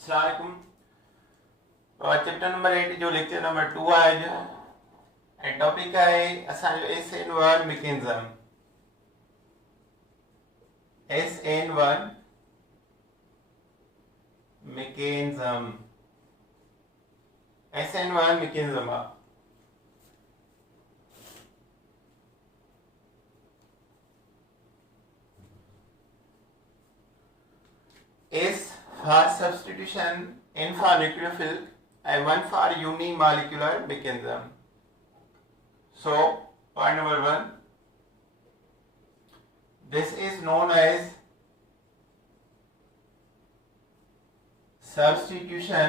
अस्सलाम वालेकुम। Chapter number 8 जो लेक्चर नंबर 2 आहे जो ऐं टॉपिक आहे असांजो SN1 mechanism. SN1 mechanism SN1 mechanism आहे। S for substitution, N for nucleophile, and 1 for unimolecular mechanism. So, point number 1, this is known as substitution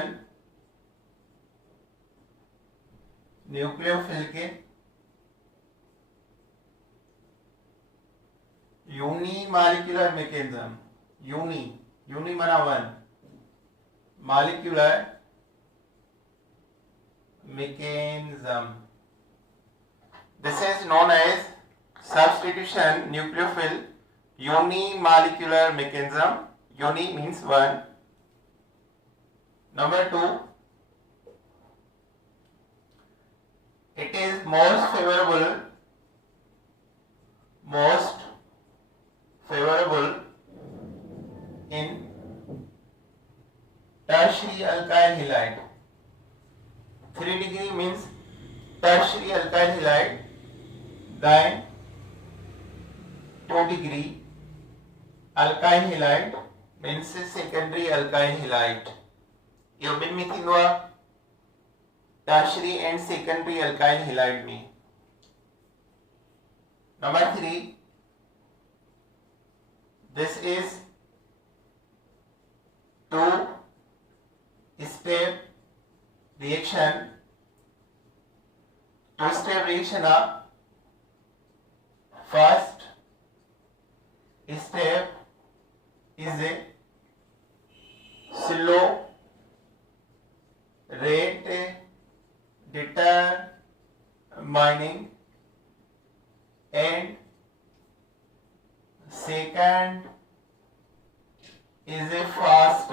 nucleophile के unimolecular mechanism। uni माना 1, molecular mechanism, this is known as substitution nucleophile unimolecular mechanism। Uni means 1। Number 2, it is most favorable in tertiary alkyl halide। 3 degree means tertiary alkyl halide, then 2 degree alkyl halide means secondary alkyl halide। यो ॿिनि में थींदो आहे tertiary and secondary alkyl halide में। Number 3, this is 2-step reaction। 2-step reaction are, first step is a slow rate determining and second is a fast।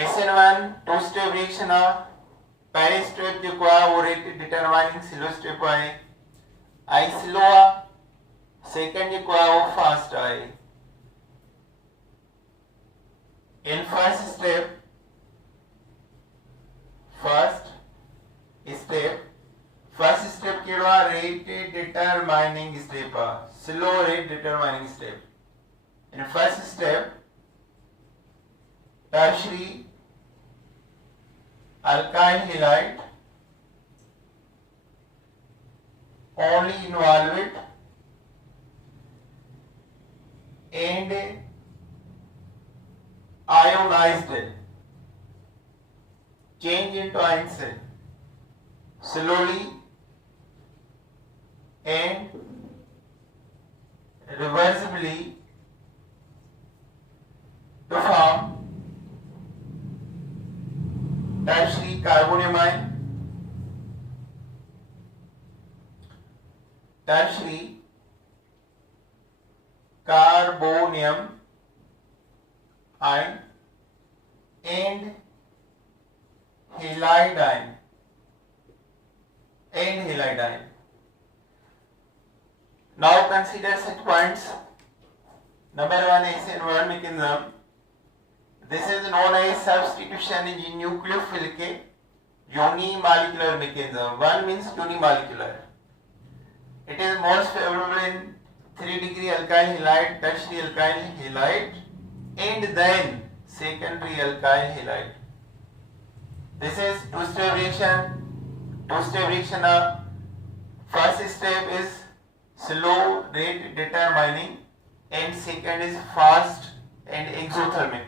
SN1 2-step reaction आहे। पहले step जेको आहे वो रेट डिटरमाइनिंग स्लो स्टेप आहे, I slow आहे। Second जेको आहे वो फास्ट आहे। इन फर्स्ट स्टेप कहिड़ो आहे? रेट डिटरमाइनिंग स्टेप आहे, slow rate determining step. In first step tertiary alkyl halide only involved and ionized, change into ion cell slowly and reversibly to form tertiary carbonium ion, tertiary carbonium ion and halide ion, Now consider such points. Number 1, SN1 mechanism. This is known as substitution in nucleophile के unimolecular mechanism। 1 means unimolecular। It is most favorable in 3 degree alkyl halide, tertiary alkyl halide, and then secondary alkyl halide। This is two-step reaction। First step is slow rate determining and second is fast and exothermic।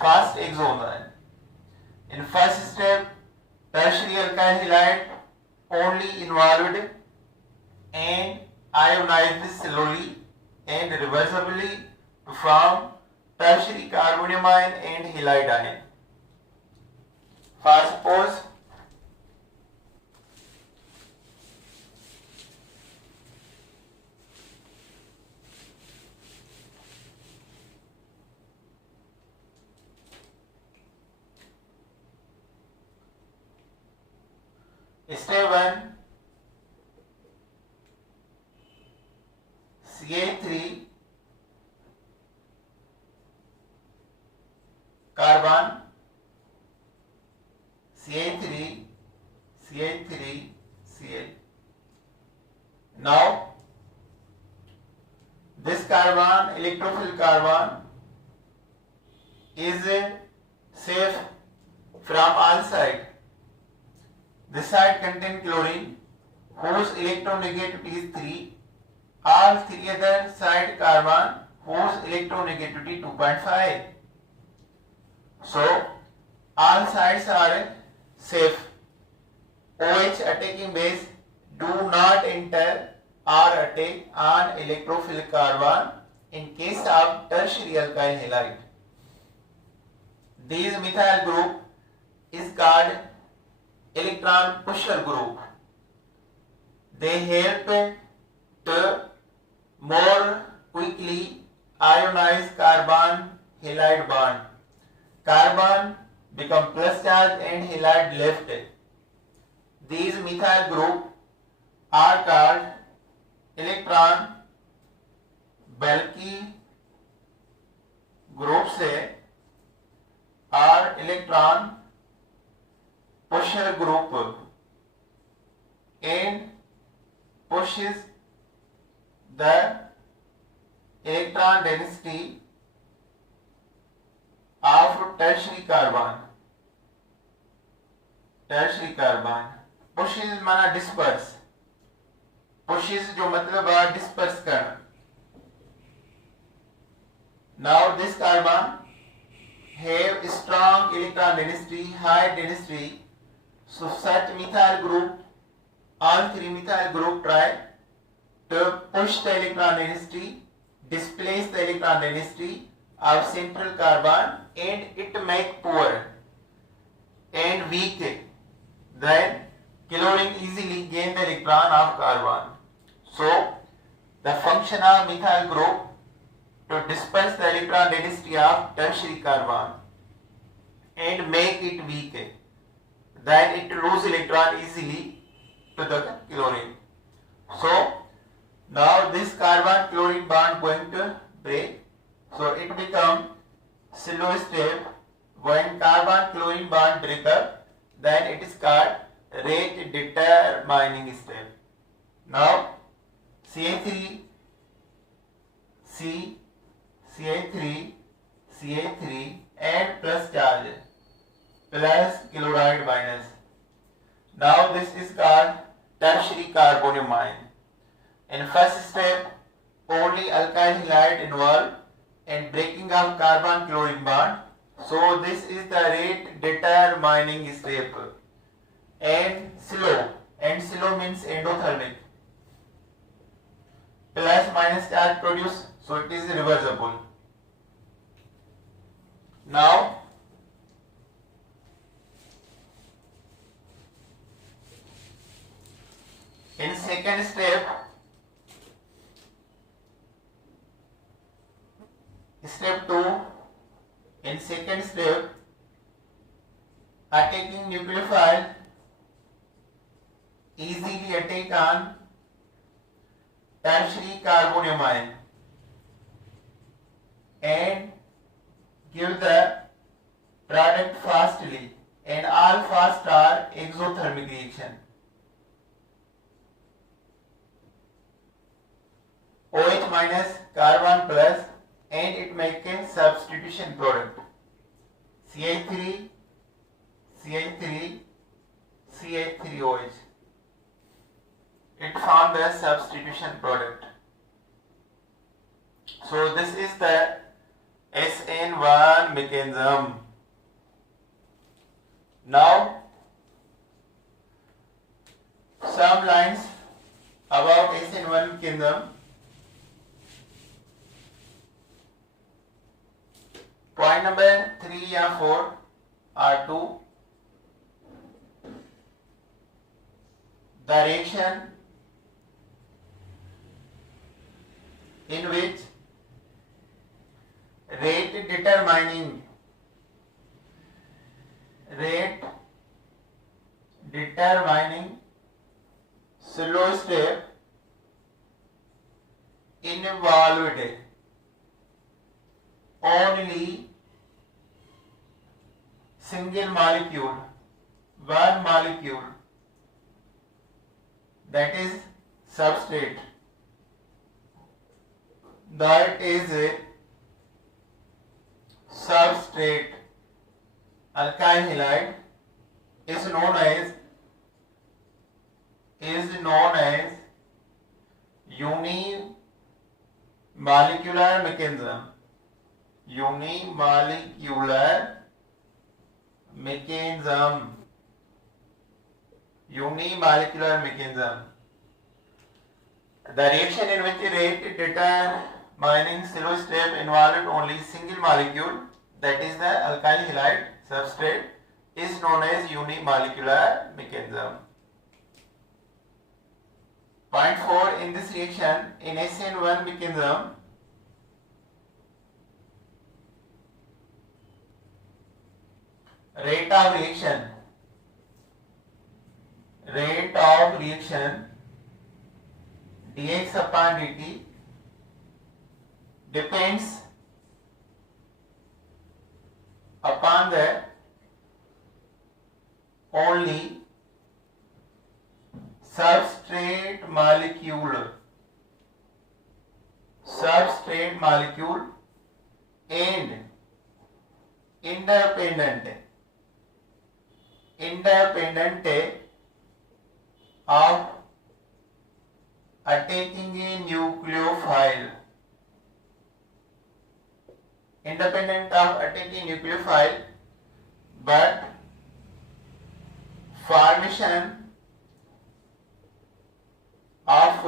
Fast exo होता है। In first step, tertiary alkyl halide only involved and ionized slowly and reversibly to form tertiary carbonium ion and halide ion। For suppose CH3 carbon, CH3, CH3, Cl. Now this carbon, electrophile carbon, is safe from all sides. This side contains chlorine whose electronegativity is 3. All 3 other side carbon whose electronegativity 2.5. So all sides are safe. OH attacking base do not enter or attack on electrophilic carbon in case of tertiary alkyl halide. This methyl group is called electron pusher group. They help to more quickly ionize carbon halide bond. Carbon become plus charge and halide left. These methyl group are called electron bulky group से और electron pusher group and pushes the electron density of tertiary carbon. Tertiary carbon pushes माना disperse. Pushes जो मतलब है disperse करना. Now this carbon have strong electron density, high density. So such methyl group, all 3 methyl group try to push the electron density, displace the electron density of central carbon, and it make poor and weak. Then chlorine easily gain the electron of carbon. So the function of methyl group to disperse the electron density of tertiary carbon and make it weak. Then it lose electron easily to the chlorine. So now this carbon chlorine bond going to break. So it become slow step. When carbon chlorine bond break up, then it is called rate determining step. Now CH3, C, CH3, CH3 and plus charge plus chloride minus. Now this is called tertiary carbonamine. In first step, only alkyl halide involved and breaking of carbon chlorine bond. So this is the rate determining step. And slow means endothermic. Plus minus charge produce, so it is reversible. Now in second step, step 2, in second step, attacking nucleophile easily attack on tertiary carbonamine and give the product fastly, and all fast are exothermic reaction. OH minus carbon plus and it make a substitution product. CH3, CH3, CH3OH. It formed a substitution product. So this is the SN1 mechanism. Now some lines about SN1 mechanism. Point number 3 or 4 are 2. The reaction in which rate determining slow step involved only single molecule, one molecule, that is substrate, that is a substrate alkyl halide is known as unimolecular mechanism. Unimolecular mechanism. The reaction in which rate determining slow step involved only single molecule, that is the alkyl halide substrate, is known as unimolecular mechanism. Point 4. In this reaction, in SN1 mechanism, rate of reaction dx upon dt depends upon the only substrate molecule and independent of attacking a nucleophile. But formation of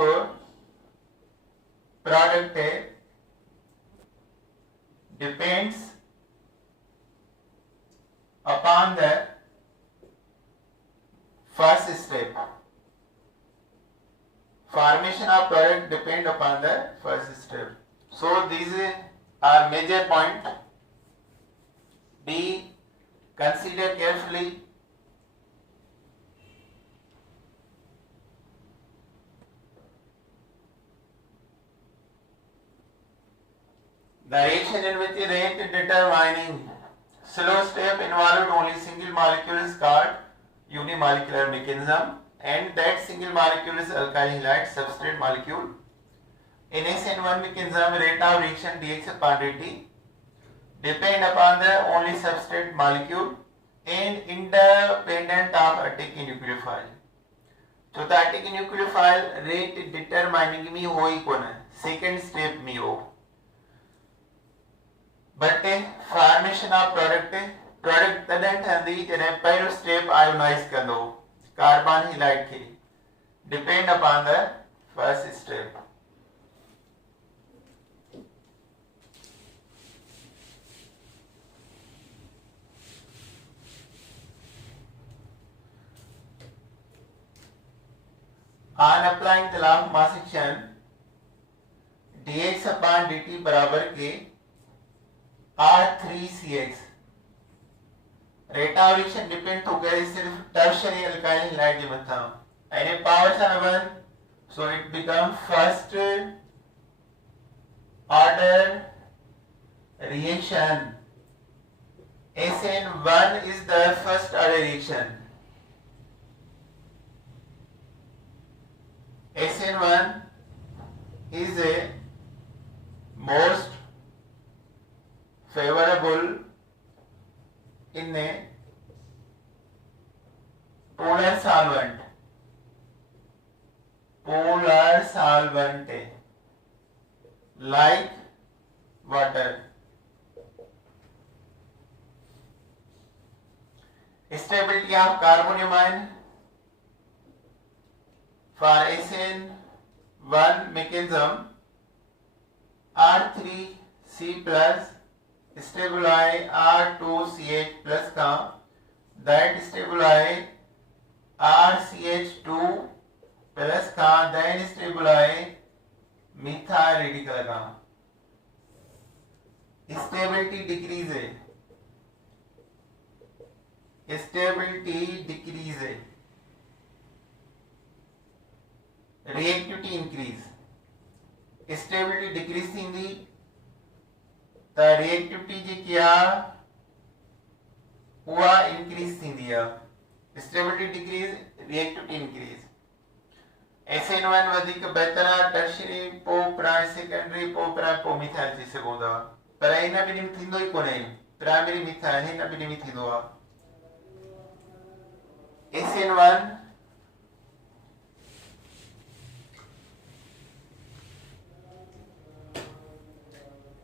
product depends upon the first step. Formation of product depend upon the first step. So these are major point. B. Consider carefully. The reaction in which rate determining slow step involved only single molecule is called unimolecular mechanism, and that single molecule is alkyl halide substrate molecule. In SN1 mechanism, rate of reaction dx upon dt depend upon the only substrate molecule and independent of attacking nucleophile. So the attacking nucleophile rate determining me होई कोन second step में हो, but formation of product तॾहिं ठहंदी जॾहिं पहिरियों step ionize कंदो carbon halide खे, depend upon the first step. On applying the law of mass action, dx upon dt बराबर के R3CX. Rate of reaction depend तो गए सिर्फ tertiary alkyl halide में था. यानी power से 1, so it become first order reaction. SN1 is the first order reaction. SN1 is a most favorable in a polar solvent like water. Stability of carbonyl for SN1 mechanism, R3C plus stabilize R2CH plus का, that stabilize RCH2 plus का, then stabilize methyl radical का. Stability decrease है, reactivity increase. Stability decrease थींदी त reactivity जेकी आहे उहा increase थींदी आहे। Stability decrease reactivity increase. SN1 वधीक बहितर आहे, टर्शियरी पोइ प्राइ सेकेंडरी पोइ प्राइ पोइ मिथाइल थी सघूं था, पर हिन ॿिन्ही में थींदो ई कोन्हे। प्राइमरी मिथाइल हिन ॿिन्ही में थींदो आहे।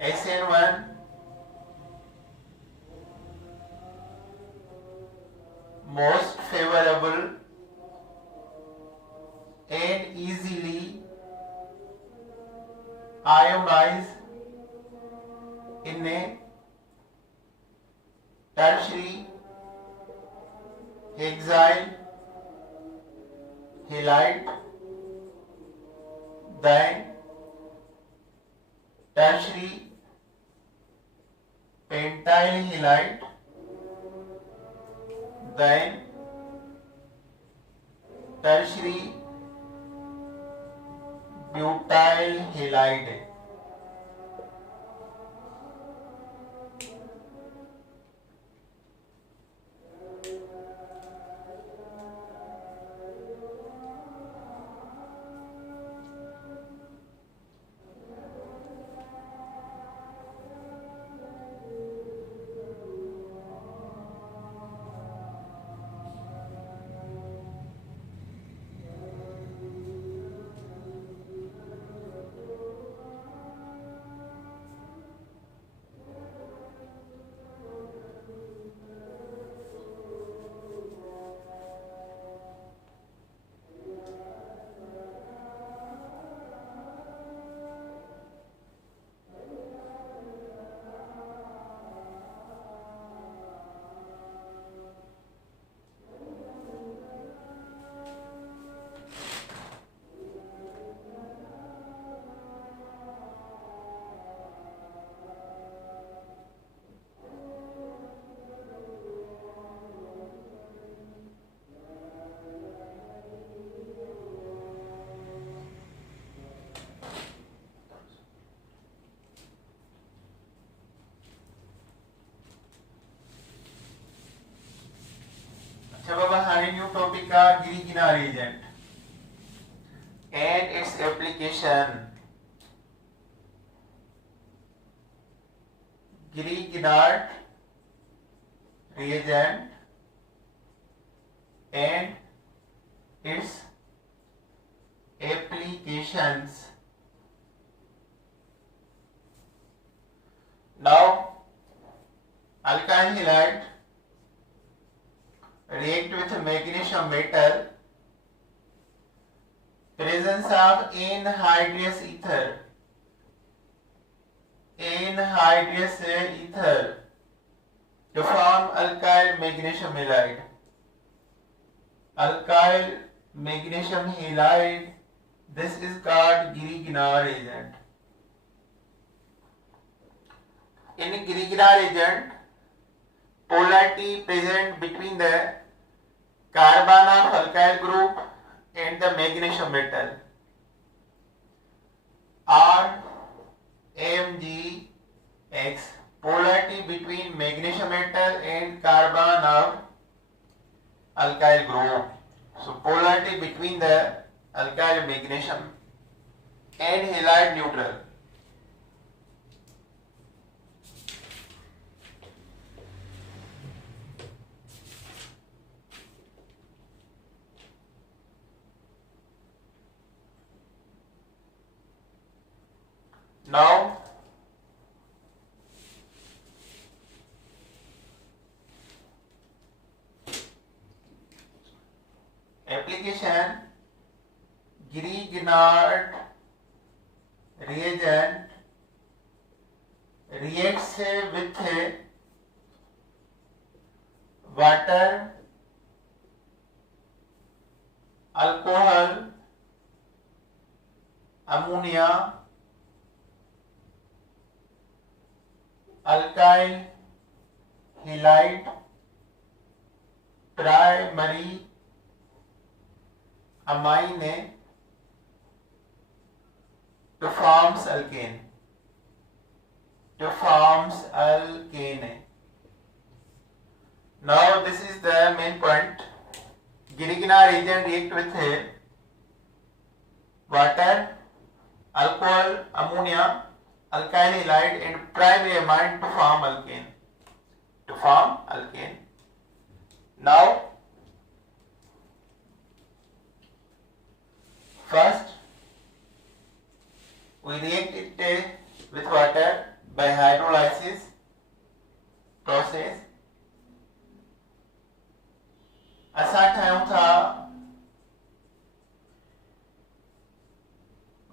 SN1 most favorable and easily ionize in a tertiary hexyl halide than tertiary pentyl halide then tertiary butyl halide। अच्छा बाबा, हाणे न्यू टॉपिक आहे गिरिगिना reagent and its application। Grignard reagent and its applications। Now alkyl halide react with magnesium metal, presence of anhydrous ether to form alkyl magnesium halide। Alkyl magnesium halide, this is called Grignard reagent। In Grignard reagent, polarity present between the carbon of alkyl group and the magnesium metal or MgX, polarity between magnesium metal and carbon of alkyl group। So polarity between the alkyl magnesium and halide neutral। Now application, Grignard reagent reacts with water, alcohol, ammonia, alkyl halide, primary amine to forms alkane. To forms alkane. Now this is the main point. Girigina reagent react with water, alcohol, ammonia, alkyl halide and primary amine to form alkane. To form alkane. Now first we react it with water by hydrolysis process. असा ठाहियूं था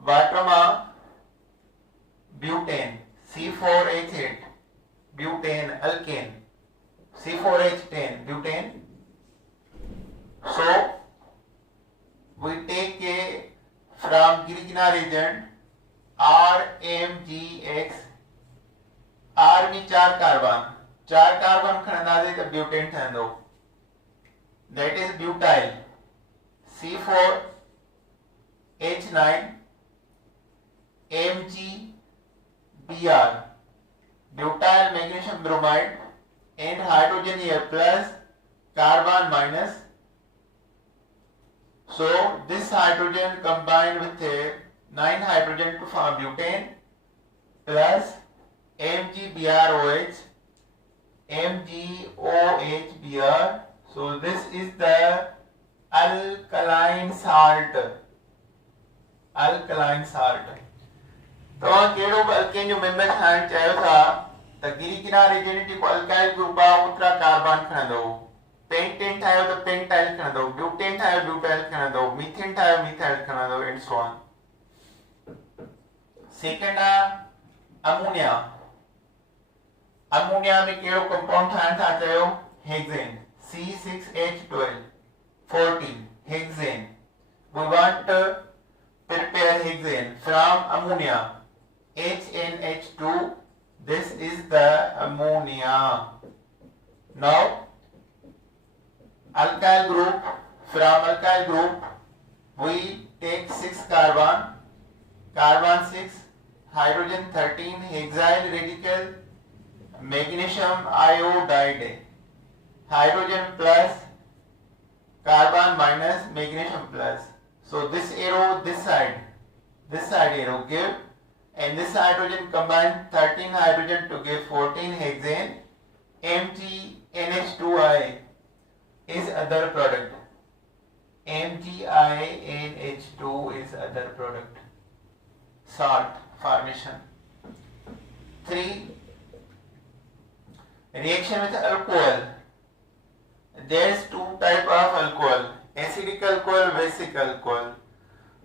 water में butane C4H8 butane alkane C4H10 butane. So we take from Girigina reagent RMGX. R में 4 carbon खणंदासीं त butane ठहंदो. That is butyl C4H9 MgBr. Butyl magnesium bromide and hydrogen here plus carbon minus. So this hydrogen combined with 9 hydrogen to form butane plus MgBrOH, MgOHBr. So this is the alkaline salt. Alkaline salt. तो केड़ो alkane जो member ठाहिण चाहियो था त Grignard reagent को alkyl group आ ओतिरा carbon खणंदो. पेंटेन ठाहियो त पेंटाइल खणंदो, ब्यूटेन ठाहियो ब्यूटाइल खणंदो, मीथेन ठाहियो मीथाइल खणंदो एंड सो ऑन. सेकंड आ अमोनिया. अमोनिया में केड़ो कंपाउंड ठाहिण था चयो hexane C6H12 14 hexane. We want to prepare hexane from ammonia HNH2. This is the ammonia. Now alkyl group, from alkyl group we take 6 carbon 6, hydrogen 13, hexyl radical, magnesium iodide, hydrogen plus, carbon minus, magnesium plus. So this arrow, this side arrow give, and this hydrogen combine 13 hydrogen to give 14 hexane. MgNH2I is other product. MgINH2 is other product. Salt formation. 3. Reaction with alcohol. There is 2 type of alcohol, acidic alcohol, basic alcohol.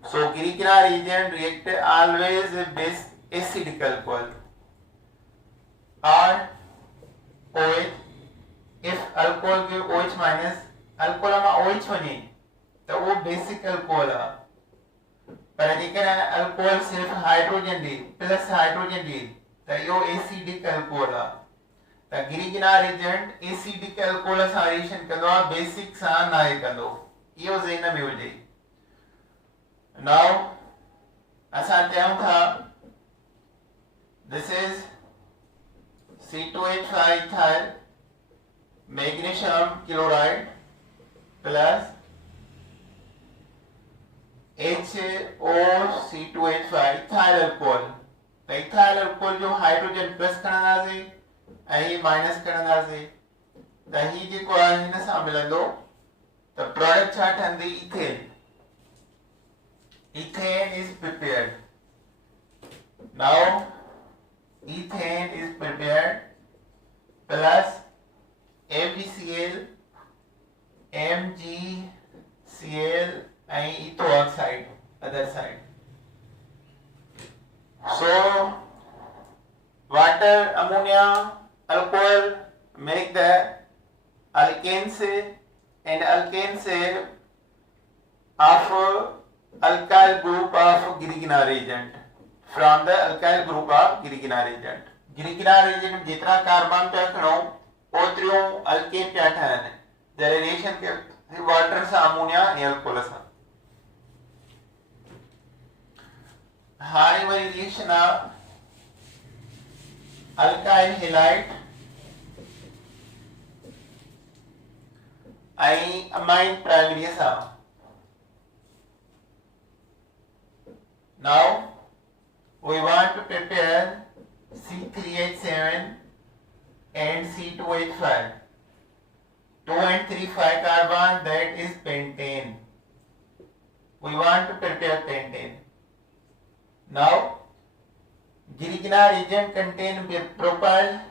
So Girigina reagent react always with acidic alcohol or OH. If alcohol give OH minus, alcohol में OH बने तो वो basic alcohol है. पर अगर alcohol सिर्फ hydrogen दे plus hydrogen दे तो यो acidic alcohol है. The Girigina reagent acidic alcohol सां reaction कंदो आहे, basic सां नाहे कंदो. इहो ज़हन में हुजे. Now असां चयूं था this is C2H5 ethyl magnesium chloride plus HOC2H5 ethyl alcohol. तो ethyl alcohol जो हाइड्रोजन प्लस खणंदासीं ऐं माइनस खणंदासीं त ही जेको आहे हिन सां मिलंदो त प्रोडक्ट छा ठहंदी ethane. Ethane is prepared. Now ethane is prepared plus MgCl, MgCl and etho oxide other side. So water, ammonia, alcohol make the alkanes and alkanes of alkyl group of Girigina reagent. From the alkyl group of Girigina reagent. Girigina reagent जितना carbon पे खणो ओतिरियों alkane पे ठहन. The reaction के water से ammonia या alcohol से. high variation of alkyl halide and amine primary acid. Now we want to prepare C3H7 and C2H5. 2 and 3 5 carbon, that is pentane. We want to prepare pentane. Now Girigena reagent contain propyl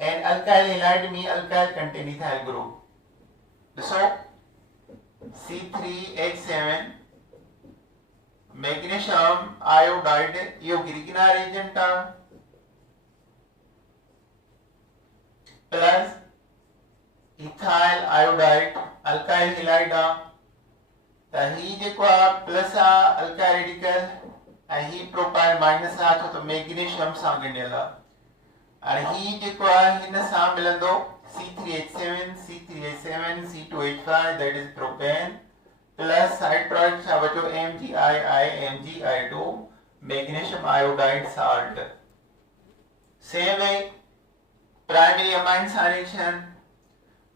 and alkyl halide mean alkyl contain ethyl group. So C3H7 magnesium iodide ये गिरिगिना reagent plus ethyl iodide alkyl halide ही जेको plus alkyl radical ही propyl minus तो magnesium सां ॻंढियल और ही जेको हिन सां मिलंदो C3H7 C3H7 C2H5 that is propane plus side product छा बचो MgI MgI2 magnesium iodide salt. Same way primary amine reaction,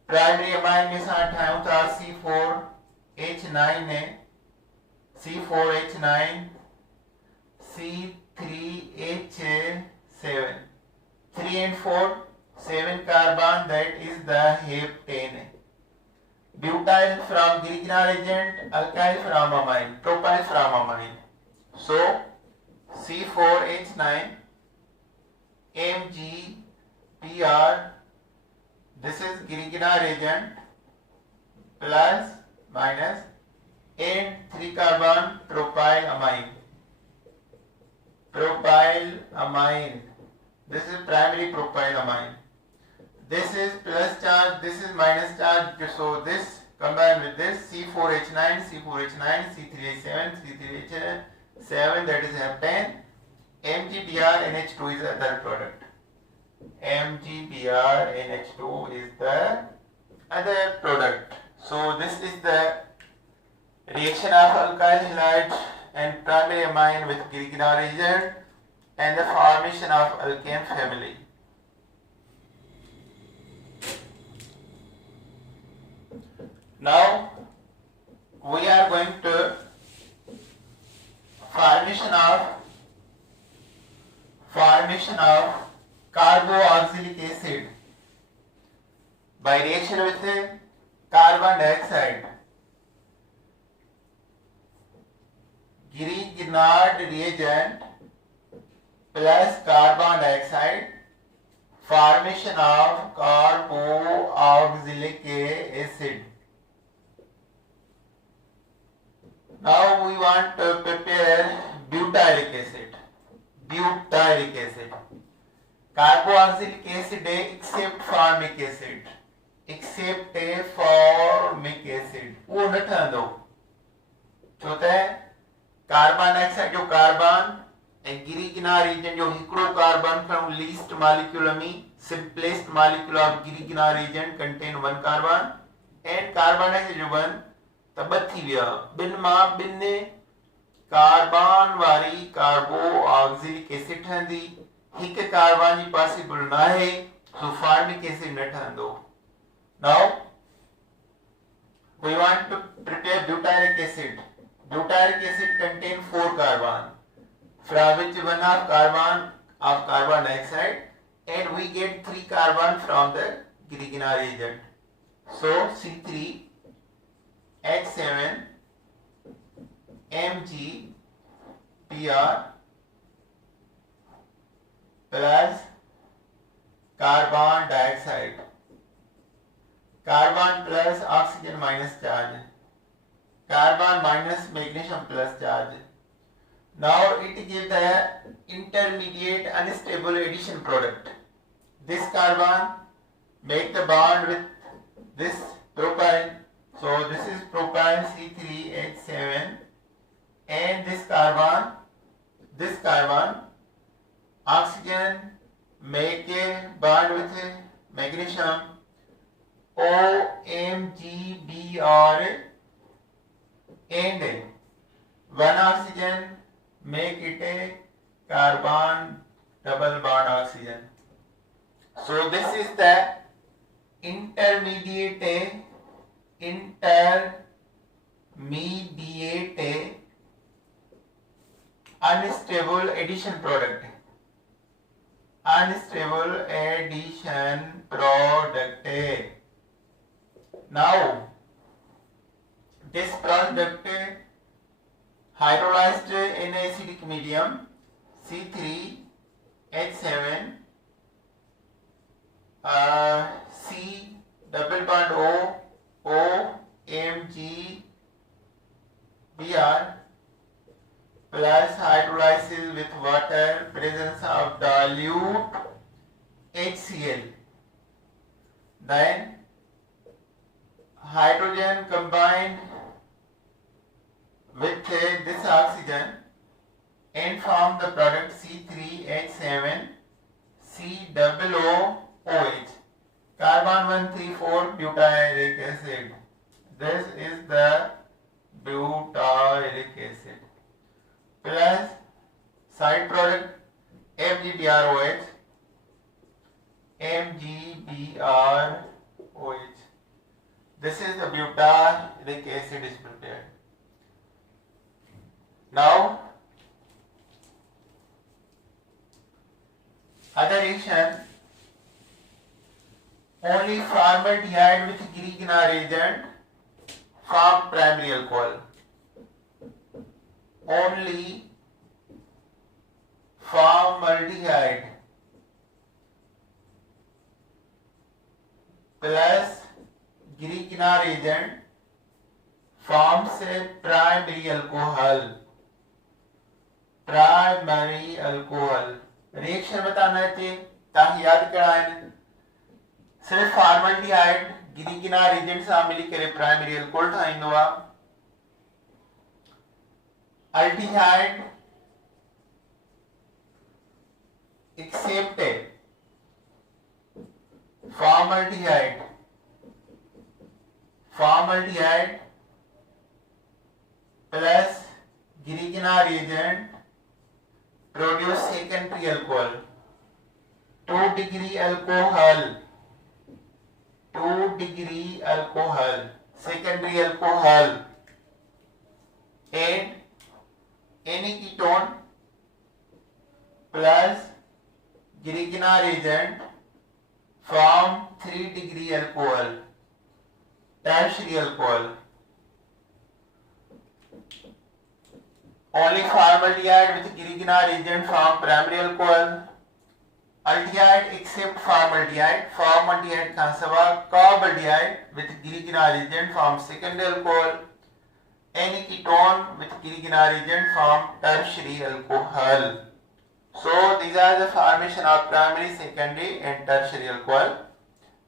primary amine में सां ठाहियूं था C4H9 ने C4H9 C3H7 3 and 4 7 carbon, that is the heptane. Butyl from Girigena reagent, alkyl from amine, propyl from amine. So C4H9 MgPr, this is Girigena reagent plus minus and 3 carbon propyl amine. Propyl amine, this is primary propyl amine. This is plus charge, this is minus charge, so this combined with this C4H9 C3H7 C3H7, that is heptane. MgBr NH2 is the other product. MgBr NH2 is the other product. So this is the reaction of alkyl halide and primary amine with Girigena reagent and the formation of alkane family. Now we are going to formation of carboxylic acid by reaction with carbon dioxide. Girigena reagent plus carbon dioxide, formation of carboxylic acid. Now we want to prepare butyric acid. Butyric acid. Carboxylic acid except formic acid. Except formic acid. वो न ठहंदो. छो त carbon dioxide जो carbon ऐं गिरिगिना reagent जो हिकिड़ो carbon खणो least molecule में simplest molecule of गिरिगिना reagent contain one carbon and carbon dioxide जो one त ॿ थी विया. ॿिनि मां ॿिनि कार्बन वारी कार्बोक्सिलिक एसिड ठहंदी. हिकु कार्बन जी पॉसिबल न आहे, सो फॉर्मिक एसिड न ठहंदो. Now we want to prepare butyric acid. Butyric acid contain 4 carbon, from which one of carbon of carbon dioxide, and we get 3 carbon from the Girigena reagent. So C3H7 MgPr plus carbon dioxide. Carbon plus oxygen minus charge. Carbon minus magnesium plus charge. Now it gives the intermediate unstable addition product. This carbon make the bond with this propyl. So this is propyl C3H7 and this carbon oxygen make a bond with magnesium OMgBr and one oxygen make it a carbon double bond oxygen. So this is the intermediate unstable addition product. Unstable addition product. Now this product hydrolyzed in acidic medium C3H7 C double bond O Mg Br plus hydrolysis with water, presence of dilute HCl. Then hydrogen combined with this oxygen and form the product C3H7 COOH, carbon 134 butyric acid. This is the butyric acid plus side product MgBrOH. This is the butyric acid is prepared. Now other reaction, only formaldehyde with Grignard reagent form primary alcohol. Only formaldehyde plus Grignard reagent forms a primary alcohol. Primary alcohol. Reaction बताना चाहिए ताकि याद कराएं. सिर्फ formaldehyde गिरिगिनार agent सां मिली करे primary alcohol ठाहींदो आहे. Aldehyde except formaldehyde plus Grignard agent produce secondary alcohol. 2 degree alcohol. Secondary alcohol. And any ketone plus Grignard reagent form 3 degree alcohol. Tertiary alcohol. Only formaldehyde with Grignard reagent form primary alcohol. Aldehyde except formaldehyde. Formaldehyde का सवा कार्बोल्डिहाइड with Grignard reagent form secondary alcohol. Any ketone with Grignard reagent form tertiary alcohol. So these are the formation of primary, secondary and tertiary alcohol.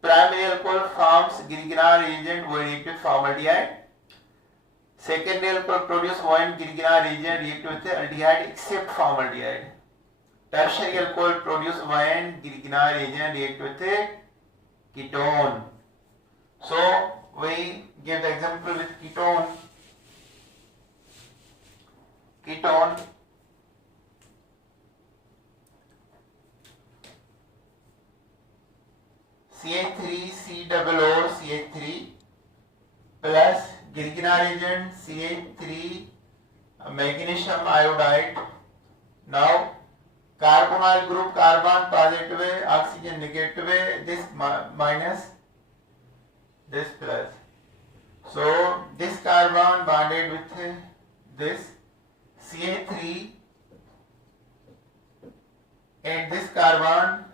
Primary alcohol forms Grignard reagent when react with formaldehyde. Secondary alcohol produce when Grignard reagent react with aldehyde except formaldehyde. Tertiary alcohol produce when Grignard reagent react with ketone. So we give the example with ketone. CH3COOCH3 plus Grignard reagent CH3 magnesium iodide. Now carbonyl group, carbon positive, oxygen negative, this minus, this plus. So this carbon bonded with this CH3 and this carbon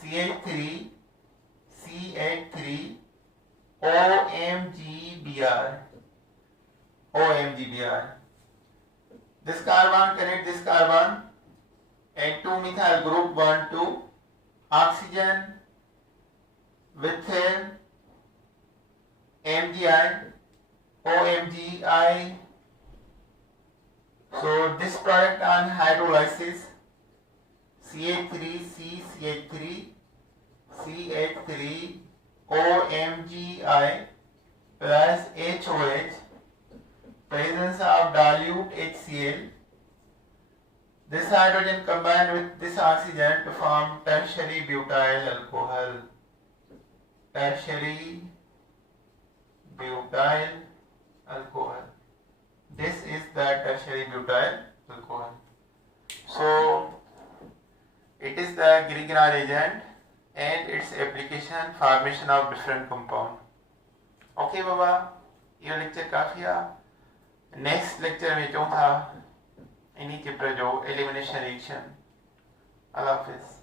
CH3 OMGBr. This carbon connect this carbon and 2-methyl group bond to oxygen with OMGI. So this product on hydrolysis CH3 OMGI plus HOH, presence of dilute HCl This hydrogen combined with this oxygen to form tertiary butyl alcohol. Tertiary butyl alcohol. This is the tertiary butyl alcohol. So it is the Grignard agent and its application formation of different compound. Okay बाबा, ये lecture काफी है. Next lecture में चौथा इन्हीं chapter जो elimination reaction. अल्लाह हाफिज.